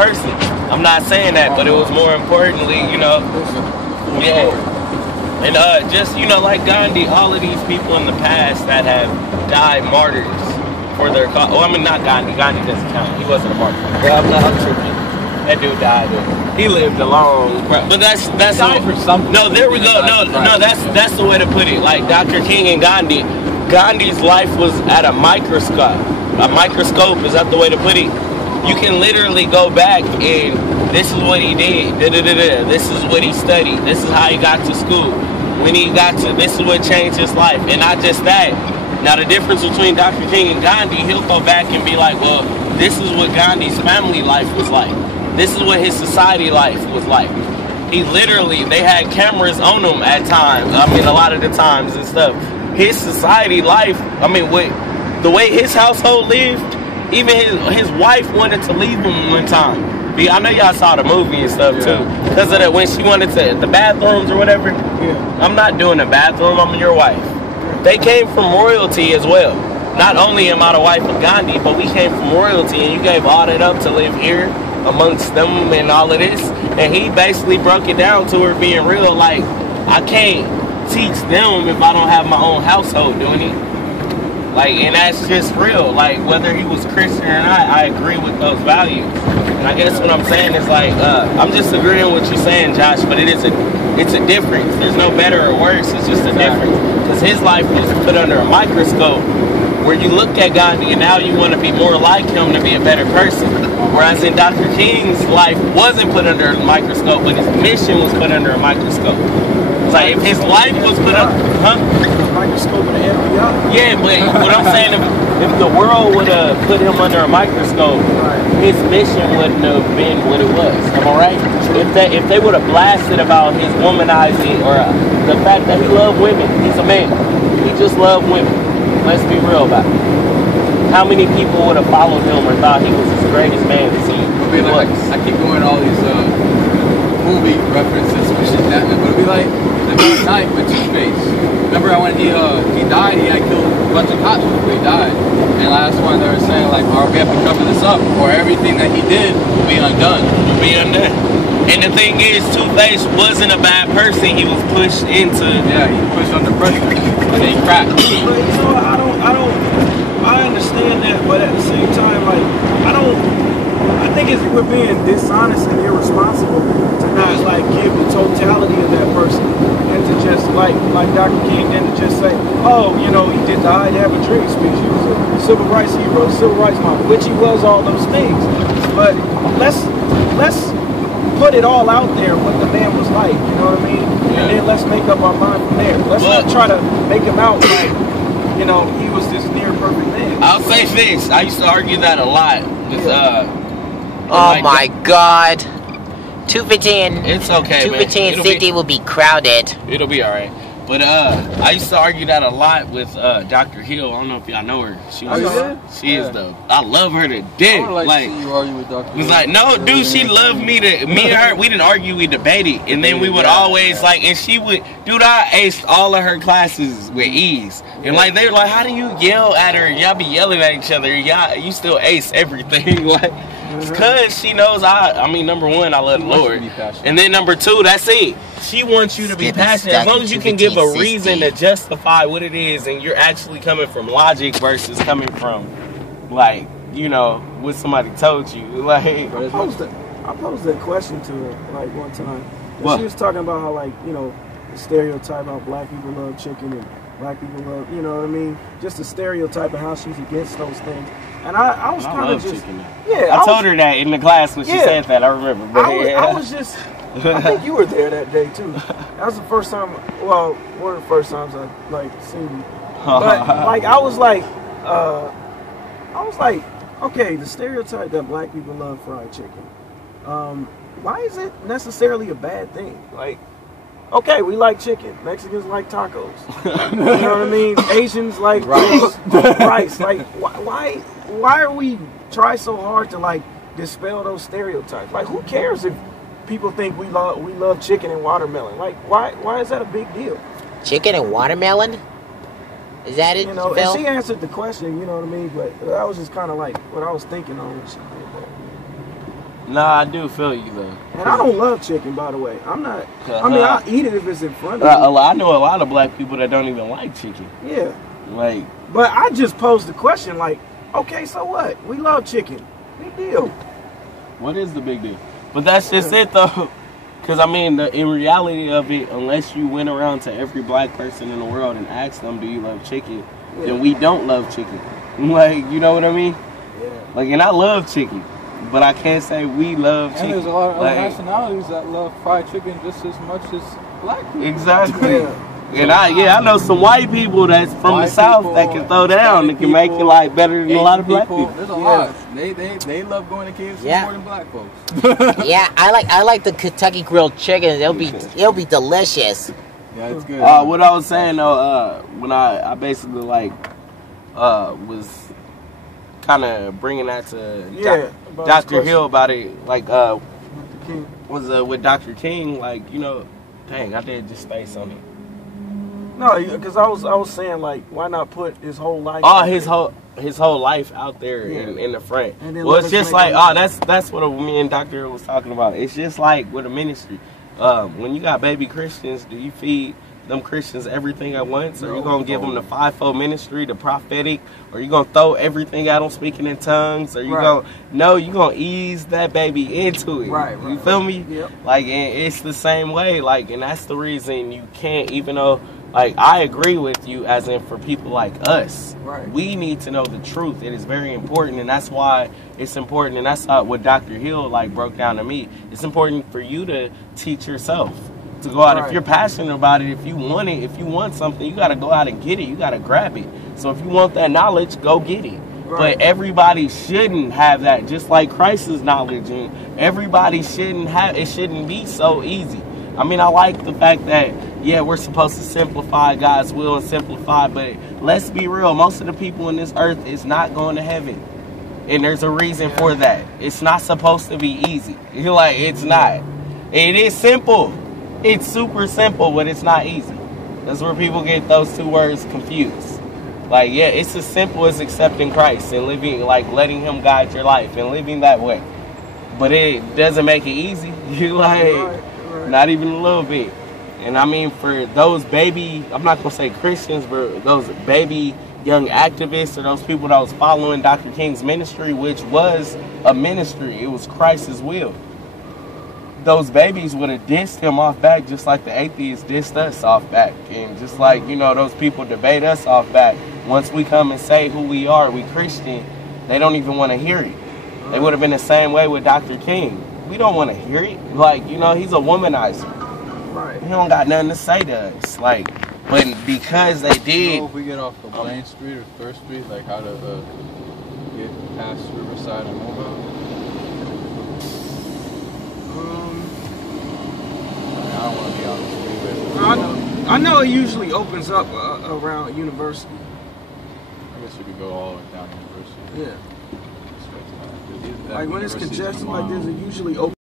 person. I'm not saying that, but it was more importantly, you know, yeah. And just, you know, like Gandhi, all of these people in the past that have died martyrs for their cause. Oh, I mean, not Gandhi. Gandhi doesn't count. He wasn't a martyr. Yeah, I'm tripping. That dude died. He lived a long, but that's for something. No, there we go. No, that's the way to put it. Like Dr. King and Gandhi. Gandhi's life was at a microscope. A microscope, is that the way to put it? You can literally go back and this is what he did. This is what he studied. This is how he got to school. When he got to, this is what changed his life. And not just that. Now the difference between Dr. King and Gandhi, he'll go back and be like, well, this is what Gandhi's family life was like. This is what his society life was like. He literally, they had cameras on him at times. I mean, a lot of the times and stuff. His society life, I mean, the way his household lived, even his wife wanted to leave him one time. I know y'all saw the movie and stuff too. Because of that, when she wanted to, the bathrooms or whatever. Yeah. I'm not doing the bathroom, I'm your wife. They came from royalty as well. Not only am I the wife of Gandhi, but we came from royalty, and you gave all that up to live here amongst them and all of this. And he basically broke it down to her being real, like, I can't teach them if I don't have my own household doing it. Like, and that's just real. Like, whether he was Christian or not, I agree with those values. And I guess what I'm saying is like, I'm just agreeing with what you're saying, Josh, but it's a difference. There's no better or worse, it's just a difference. Because his life was put under a microscope where you look at Gandhi and now you want to be more like him to be a better person. Whereas in Dr. King's life wasn't put under a microscope, but his mission was put under a microscope. It's like if his life was put under, microscope in the FBI. Yeah, but what I'm saying, if the world would have put him under a microscope, his mission wouldn't have been what it was. Am I right? If they would have blasted about his womanizing or the fact that he loved women, he's a man. He just loved women. Let's be real about it. How many people would have followed him or thought he was the greatest man to see? I keep going all these movie references, which is that, but it'll be like The Dark Knight with Two-Face. Remember when he died, he had killed a bunch of cops before he died. And last one they were saying like, oh, we have to cover this up, or everything that he did will be undone. Will be undone. And the thing is, Two-Face wasn't a bad person. He was pushed into. Yeah, he was pushed under pressure, and then he cracked. But you know, I understand that, but at the same time, like, I think it's we're being dishonest and irresponsible to not like give the totality of that person and to just like Dr. King and to just say, oh, you know, he did the I Have a Dream speech. He was a civil rights hero, civil rights model, which he was all those things. But let's put it all out there what the man was like, you know what I mean? Yeah. And then let's make up our mind from there. Let's not try to make him out like, you know, he was this near perfect man. I'll say this. I used to argue that a lot with oh my God. 215. It's okay, 215 City will be crowded. It'll be alright. But I used to argue that a lot with Dr. Hill. I don't know if y'all know her. She is the. I love her to death. I like to see you argue with Dr. Hill. Was like, no, dude, she loved me to. Me and her, we didn't argue, we debated, and then we would always like, and she would, dude, I aced all of her classes with ease, and like they were like, how do you yell at her? Y'all be yelling at each other. You still ace everything, like. Because she knows I mean, number one, I love the Lord. And then number two, that's it. She wants you to be passionate. As long as you can give a reason to justify what it is and you're actually coming from logic versus coming from, like, you know, what somebody told you. Like, I posed that question to her, like, one time. What? She was talking about how, like, you know, the stereotype how black people love chicken and black people love, you know what I mean? Just the stereotype of how she's against those things. And I was kind of just, I told her that in the class when she said that. I remember. But I was just, I think you were there that day too. That was the first time. Well, one of the first times I like seen you. But like I was like, okay, the stereotype that black people love fried chicken. Why is it necessarily a bad thing? Like, okay, we like chicken. Mexicans like tacos. You know what I mean? Asians like rice. Like, why are we try so hard to like dispel those stereotypes? Like, who cares if people think we love chicken and watermelon? Like, why is that a big deal? Chicken and watermelon? Is that it? You know, Phil? and she answered the question. You know what I mean? But that was just kind of like what I was thinking on when she did that. Nah, I do feel you though. And I don't love chicken, by the way. I'm not. I mean, I'll eat it if it's in front of me. I know a lot of black people that don't even like chicken. Yeah. Like, but I just posed the question, like, okay, so what? We love chicken. Big deal. What is the big deal? But that's just it though. Because I mean, in reality of it, unless you went around to every black person in the world and asked them, do you love chicken? Then we don't love chicken. Like, you know what I mean? Yeah. Like, and I love chicken. But I can't say we love chicken. And there's a lot of other nationalities that love fried chicken just as much as black people. Exactly. Yeah. And I know some white people that's from the South that can throw down and can make it like better than a lot of black people. There's a lot. They love going to KFC more than black folks. Yeah, I like the Kentucky Grilled Chicken. It'll be delicious. Yeah, it's good. What I was saying though, when I basically like was kind of bringing that to Dr. Hill about it, like was with Dr. King, like, you know, dang, I did just space on it. No, because I was saying, like, why not put his whole life? Oh, his whole life out there in the front. Well, it's just like, that's what me and Dr. Hill was talking about. It's just like with a ministry. When you got baby Christians, do you feed them Christians everything at once? Or you going to give them the fivefold ministry, the prophetic? Or you going to throw everything at them speaking in tongues? Or you going to, no, you going to ease that baby into it. Right. You feel me? Yep. Like, and it's the same way. Like, and that's the reason you can't, even though, like, I agree with you, as in for people like us. Right. We need to know the truth. It is very important, and that's why it's important, and that's what Dr. Hill, like, broke down to me. It's important for you to teach yourself, to go out. If you're passionate about it, if you want it, if you want something, you got to go out and get it. You got to grab it. So if you want that knowledge, go get it. Right. But everybody shouldn't have that, just like Christ's knowledge, and everybody shouldn't have, it shouldn't be so easy. I mean, I like the fact that, yeah, we're supposed to simplify God's will and simplify, but let's be real. Most of the people in this earth is not going to heaven. And there's a reason for that. It's not supposed to be easy. You're like, it's not. It is simple. It's super simple, but it's not easy. That's where people get those two words confused. Like, yeah, it's as simple as accepting Christ and living, like, letting him guide your life and living that way. But it doesn't make it easy. You're like, not even a little bit. And I mean, for those baby, I'm not going to say Christians, but those baby young activists or those people that was following Dr. King's ministry, which was a ministry, it was Christ's will. Those babies would have dissed him off back just like the atheists dissed us off back. And just like, you know, those people debate us off back. Once we come and say who we are, we Christian, they don't even want to hear it. They would have been the same way with Dr. King. We don't want to hear it. Like, you know, he's a womanizer. Right. He don't got nothing to say to us. Like, but because they did. You know, if we get off of Blaine Street or First Street, like how to get past Riverside and Mobile? I don't want to be on the street. I know it usually opens up around University. I guess we could go all the way down to University. Yeah. Like when it's congested like this, it usually opens.